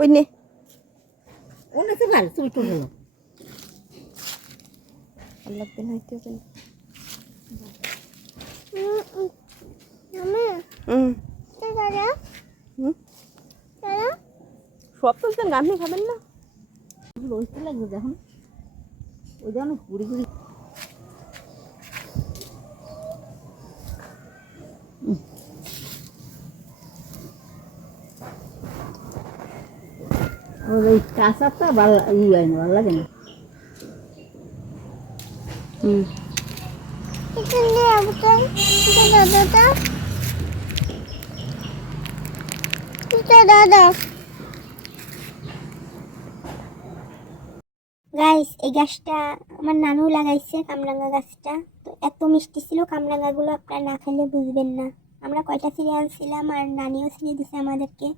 ওই নে ওনাতে ভালো তুমি তো ভালো আল্লাহ দিন হইতে হবে সব তুলছেন আপনি খাবেন না লইতে লাগবে যখন ওই যখন ঘুরি ঘুরি ওই কাঁচাটা ভালো হয় না ভালো লাগে না গাইস এই গাছটা আমার নানু লাগাইছে কামরাঙ্গা গাছটা তো এত মিষ্টি ছিল কামরাঙ্গাগুলো আপনারা না খেলে বুঝবেন না আমরা কয়টা ছিঁড়ে আনছিলাম আর নানিও ছিঁড়ে দিছে আমাদেরকে